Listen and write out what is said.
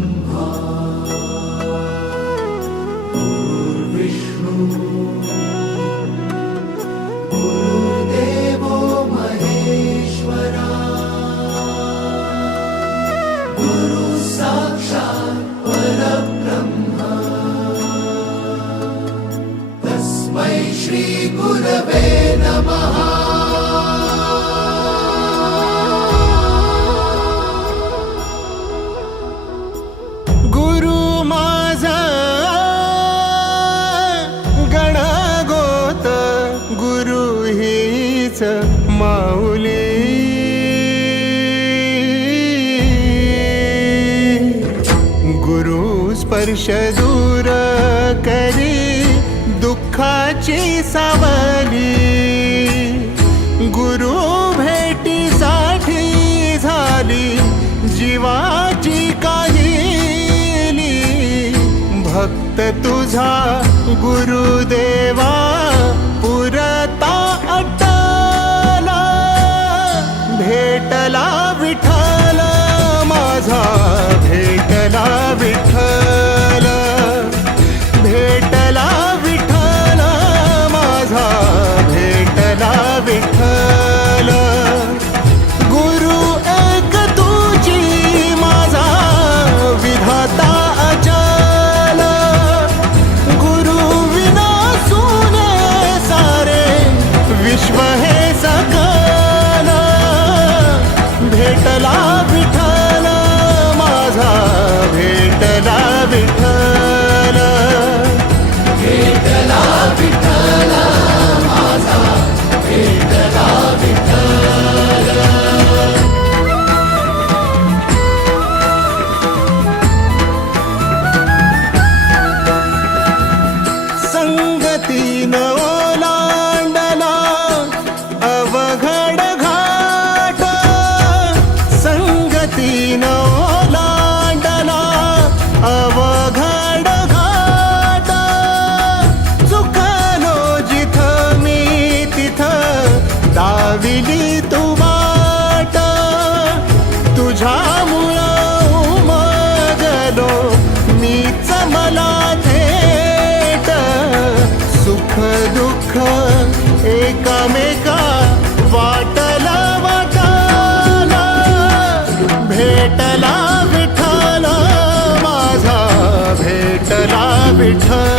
ब्रह्मा गुरुर्विष्णु गुरुर्देवो महेश्वरा गुरु साक्षात् परब्रह्म तस्मै श्री गुरवे नमः। माऊली गुरु स्पर्श दूर करी दुःखाची सावली गुरु भेटीसाठी झाली जीवाची काहिली भक्त तुझा गुरुदेवा पुरता भेटला विठ्ठल माझा भेटला विठ्ठल भेटला विठ्ठल माझा भेटला विठ्ठल गुरु एक तुझी माझा विधाता अचल गुरु विना सुने सारे विश्व हे सकल भेटला विठ्ठल माझा भेटला विठ्ठल भेटला विठ्ठल माझा भेटला विठ्ठल। संगतीन ओलांडला अवघड घाट संगतीन ओलांडला अवघड घाट चुकलो जिथं मी तिथं दाविली तू वाट तुझ्यामुळं उमगलो मीच मला थेट सुख दुःख एकामेका वाटला वाटाला भेटला विठ्ठल माझा भेटला विठ्ठल